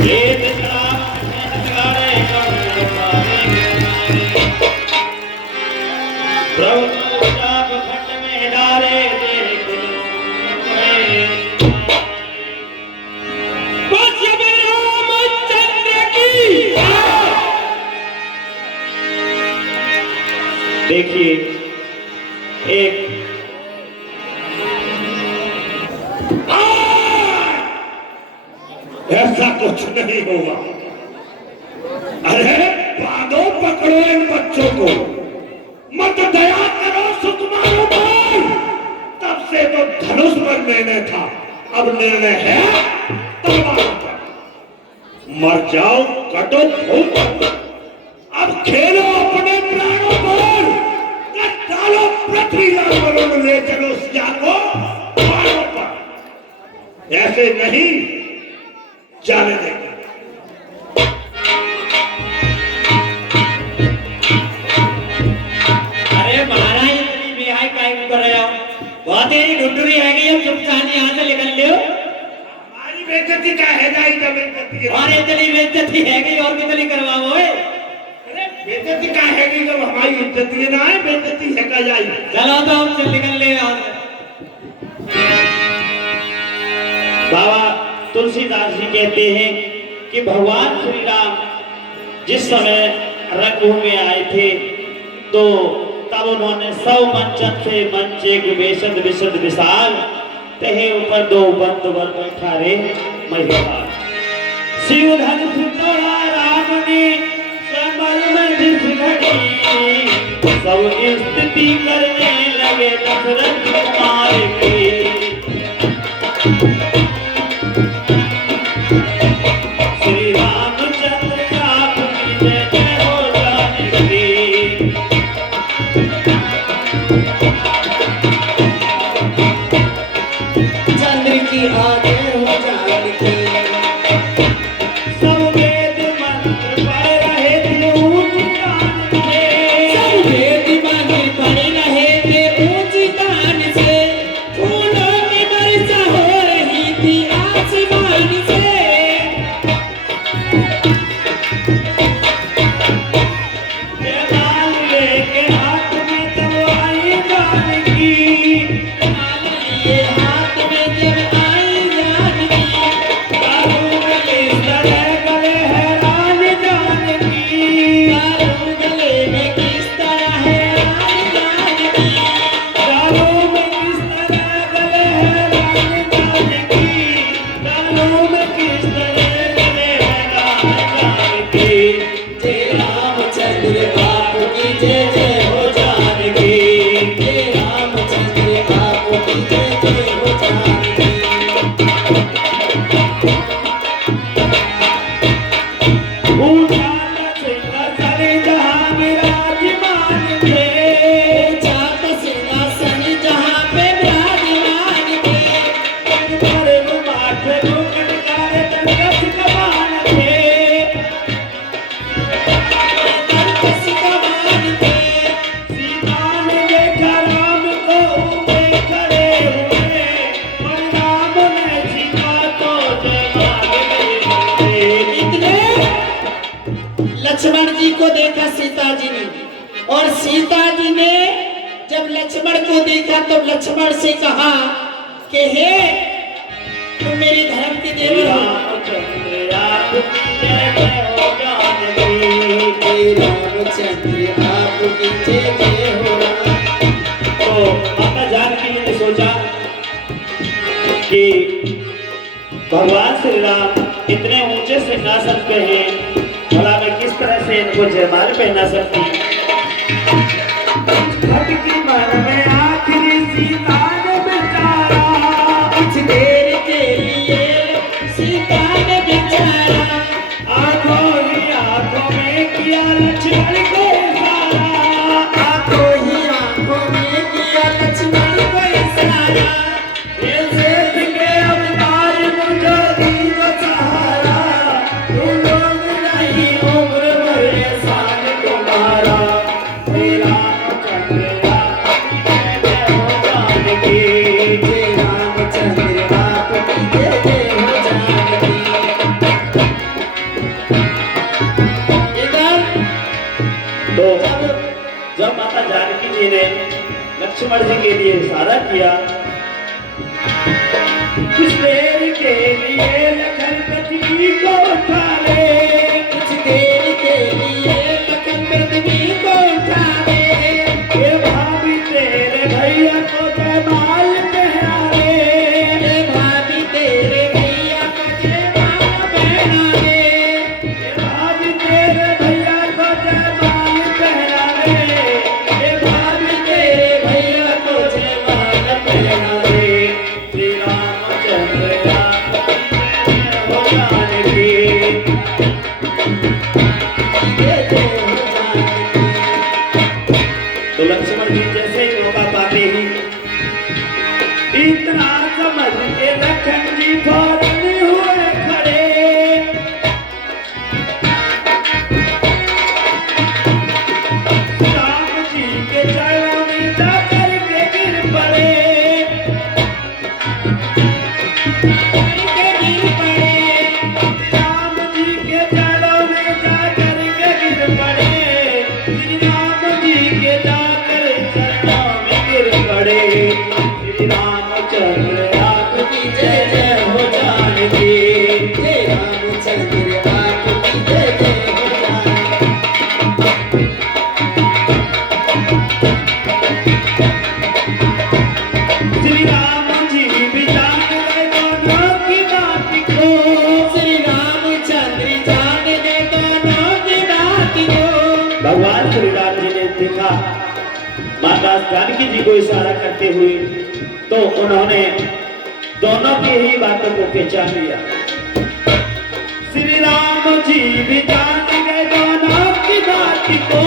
ये दिशा हथगारे कमरे मारे, प्रभु जाप खंड में डारे देख रामचंद्र की। देखिए एक ऐसा कुछ नहीं होगा। अरे बांधो, पकड़ो इन बच्चों को, मत दया करो सुकुमारों पर। तब से तो धनुष पर निर्णय था, अब निर्णय है तलवारों पर। मर जाओ, कटो फूट, अब खेलो अपने प्राणों पर। डालो पृथ्वी लाल में ले चलो सिया को पहाड़ों पर। ऐसे नहीं जाने देंगे। अरे महाराज इतनी बिहाई काय कर रहे हो? बहुत तेरी ढुंढुरी है गई, अब चुपचाप यहाँ से निकल ले। हमारी बेइज्जती का है जाई जब बेइज्जती है। और इतनी बेइज्जती है गई और कितनी करवाओ? अरे बेइज्जती का है गई जब हमारी इज्जती ना है, बेइज्जती है का जाई। चलो तो हम चल निकल ले यहाँ से। बाबा तुलसीदास जी कहते हैं कि भगवान श्री राम जिस समय रणभूमि में आए थे तो तब उन्होंने सौ मंचन से मंच एक बेसद विशद विशाल तहे ऊपर दो बंद वर बैठा रे महिपाल। शिव धन सुतोड़ा राम ने संबल में जिस घड़ी, सब स्थिति करने लगे दशरथ कुमार की। श्री रामचंद्र आपकी जय जय हो जानकी। चंद्र की आगे हो जानकी। सब वेद मंत्र पढ़ रहे थे ऊंच कान से, सब वेद मंत्र पढ़ रहे थे ऊंच कान से। फूलों की वर्षा हो रही थी आसमान से। जयमाल लेके हाथ में तलवार जानकी। ये हाथ में जब आई जानकी, दारू में किस तरह गले हैरान जानकी। दारू गले में किस तरह है रानी जानकी। दारू में किस तरह गले हैरान जानकी। दारू में किस तरह गले हैरान जानकी। जय रामचंद्र आपकी जय जय हो जानकी। जय रामचंद्र आपकी जय जय हो जानकी। ऊंचा सिंहासन जहाँ विराजमान थे, जात सिंहासन जहाँ पे विराजमान थे। धर्म माथे मुकुट काले दरकस कमान थे। दरकस कमान थे। सीता ने देखा राम को ऊपर खड़े हुए, और राम ने सीता को जयमाल गए। इतने लक्ष्मण जी को देखा सीता जी ने, और सीता जी ने जब लक्ष्मण को देखा तो लक्ष्मण से कहा कि हे तुम मेरी धर्म की देवर हो। रामचंद्र आपकी जय जय हो जानकी। हे रामचंद्र आप की जय जय हो राम। तो माता जानकी जी ने सोचा कि भगवान श्री राम इतने ऊंचे सिंहासन पे हैं, भला मैं किस तरह से इनको जयमाल पहना सकती। भटकी मन में आखिरी सीता ने बेचारा, कुछ देर के लिए सीता ने बिचारा, आंखों ही आंखों में किया लक्ष्मण को इशारा, आंखों ही आंखों में किया लक्ष्मण को इशारा। ऐसे के अवतार मुझे दीजो सहारा, तुम लोग नहीं उम्र भर एहसान तुम्हारा। श्री रामचंद्र जय रामचंद्र आपकी जय जय हो जानकी। इधर तो जब माता जानकी जी ने लक्ष्मण जी के लिए इशारा किया, कुछ देर के लिए लखन पृथ्वी को उठा ले, कुछ देर के लिए लखन पृथ्वी को उठा ले, ये भाभी तेरे भैया को जयमाल पहना ले, ये भाभी तेरे भैया को जयमाल पहना ले, ये भाभी तेरे भैया को जयमाल पहना ले, ये भाभी तेरे भैया को जयमाल पहना ले। श्री रामचंद्र हो जानकी। जय जय हो जानकी। तो लक्ष्मण जी जैसे ही मौका पाते ही इतना समझ के लखन जी फौरन हुए खड़े, राम जी के चरणों में जाकर के गिर पड़े, के गिर पड़े, राम जी के चरणों में जाकर के गिर पड़े, श्री राम जी के जाकर चरणों में गिर पड़े। श्री रामचंद्र आपकी जय जय हो जानकी। जय रामचंद्र आपकी जय जय हो जानकी। श्री राम जी भी जान गए दोनों की बात को, श्री रामचंद्र जान ले दोनों की बात को। भगवान श्री राम जी ने देखा माता जानकी जी को इशारा करते हुए, तो उन्होंने दोनों की ही बातों को पहचान लिया। श्री राम जी भी जान गए दोनों की बात को,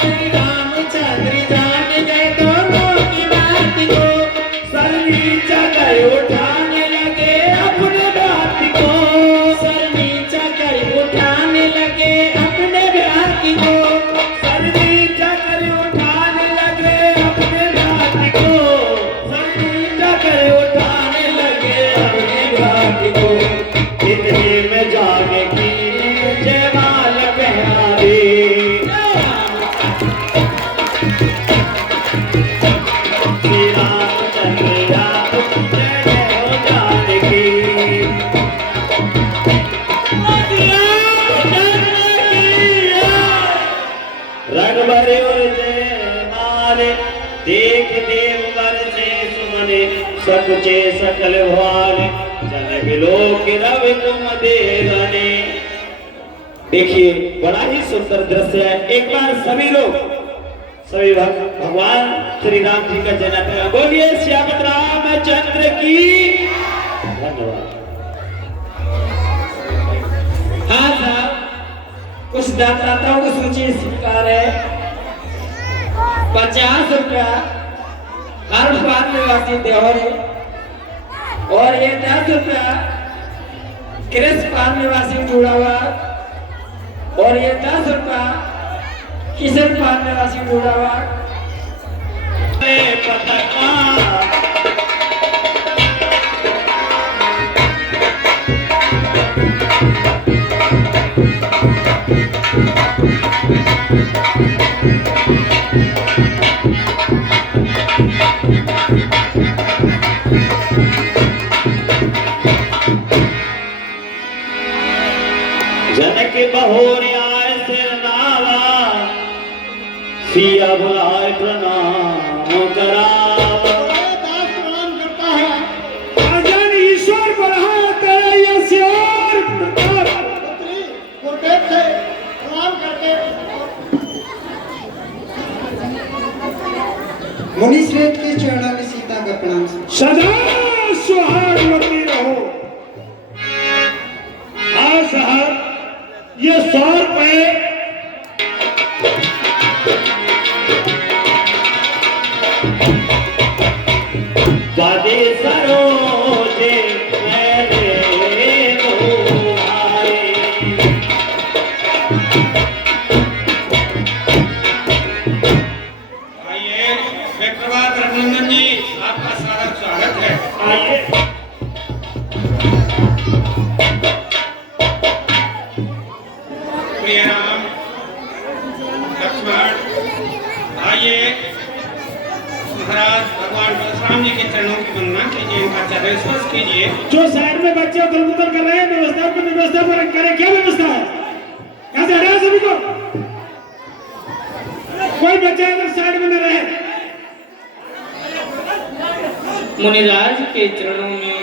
श्री रामचंद्र जान गए दोनों की बात को। सर नीचा कर उठाने लगे अपने बात को, सर नीचा कर उठाने लगे अपने बात को। सर नीचा कर उठाने लगे अपने बात को, सर नीचा कर उठाने लगे अपने बात को। इतने में जाने की जयमाल पहना दे, श्री रामचंद्र आपकी जय जय हो जानकी। रघुबर और जयमाले देख देव वर से सुमने, सकुचे सकल भाले जनक लोक रवि तुम देवने। देखिए बड़ा ही सुंदर दृश्य है। एक बार सभी लोग सभी भगवान श्री राम जी का जन्म बोलिए श्यामत रामचंद्र की। धन्यवाद। हाँ साहब, कुछ दाताओं को सूची स्वीकार है। 50 रुपया हर पान निवासी देवर है, और ये 10 रुपया कृष पान निवासी जुड़ा हुआ, और ये 10 रुपया किशन पान निवासी जुड़ा हुआ। जनक बहोर आए सिर नावा, सिया बुलाए प्रणाम कराव। दास प्रणाम करता है। राजन ईश्वर बढ़ाए तेरे यश और प्रताप। पुत्री गुरुदेव से प्रणाम करके मुनि श्रेष्ठ के चरणों में सीता का प्रणाम। सदा सुहागवती रहो। हाँ साहब, ये 100 रुपए वादे सरोजे मेरे मोहाए। आइए विप्रभात रघुनंदन जी, आपका स्वागत है। आइए। प्रिय राम लक्ष्मण, आइए महाराज भगवान परशुराम जी के चरणों की वंदना कीजिए, इनका चरण स्पर्श कीजिए। जो साइड में बच्चे उधर कर रहे हैं, व्यवस्था पर करें। क्या व्यवस्था है? यहाँ से हटाओ सभी को। कोई बच्चा इधर साइड में न रहे। मुनिराज के चरणों में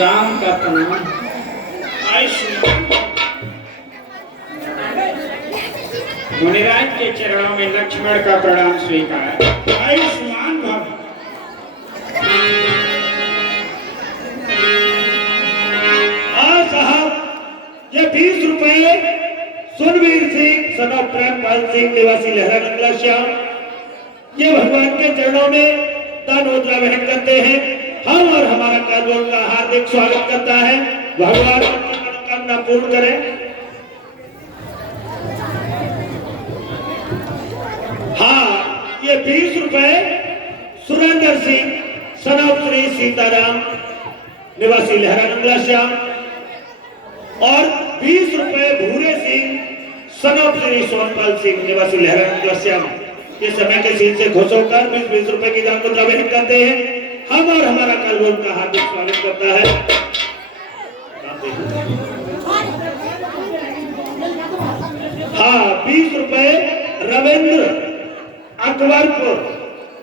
राम का प्रणाम। मुनिराज के चरणों में लक्ष्मण का प्रणाम स्वीकार। आयुष्मान भव। हाँ साहब, ये 20 रुपए सुनवीर सिंह सन ऑफ प्रेमपाल सिंह निवासी लहरा नंगला श्याम, ये भगवान के चरणों में दान मुद्रा भेंट करते हैं। हम और हमारा कानून का हार्दिक स्वागत करता है। भगवान अपनी मनोकामना पूर्ण करें। हाँ, ये 20 रुपए सुरेंद्र सिंह सन ऑफ श्री सीताराम निवासी लहरा नंगला श्याम और 20 रुपए भूरे सिंह सन ऑफ श्री सोनपाल सिंह निवासी लहरा नंगला श्याम, ये समय के सीन से खुश होकर 20-20 रुपए की दान मुद्रा भेंट करते हैं। हम और हमारा कानून का हार्दिक स्वागत करता है। हाँ, 20 रुपए रविंद्र अकबरपुर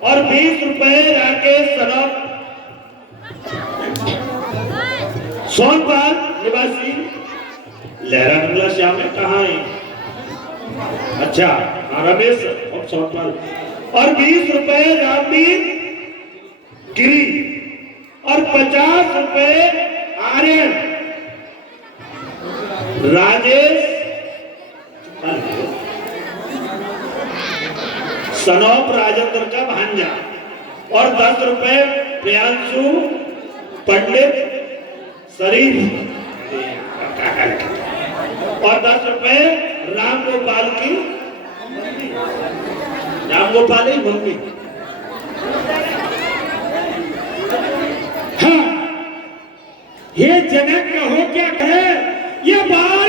और 20 रुपए राकेश सनफ सोनपाल निवासी लहरा नंगला श्याम में कहाँ है? अच्छा, रमेश और सोनपाल। और 20 रुपए रामवीर गिरी और 50 रुपए आर्यन राजेश सनौप राजेंद्र का भांजा और 10 रुपए प्रियांशु पंडित शरीफ और 10 रुपए राम गोपाल की मम्मी। हाँ, ये जनक हो क्या कहे, ये बात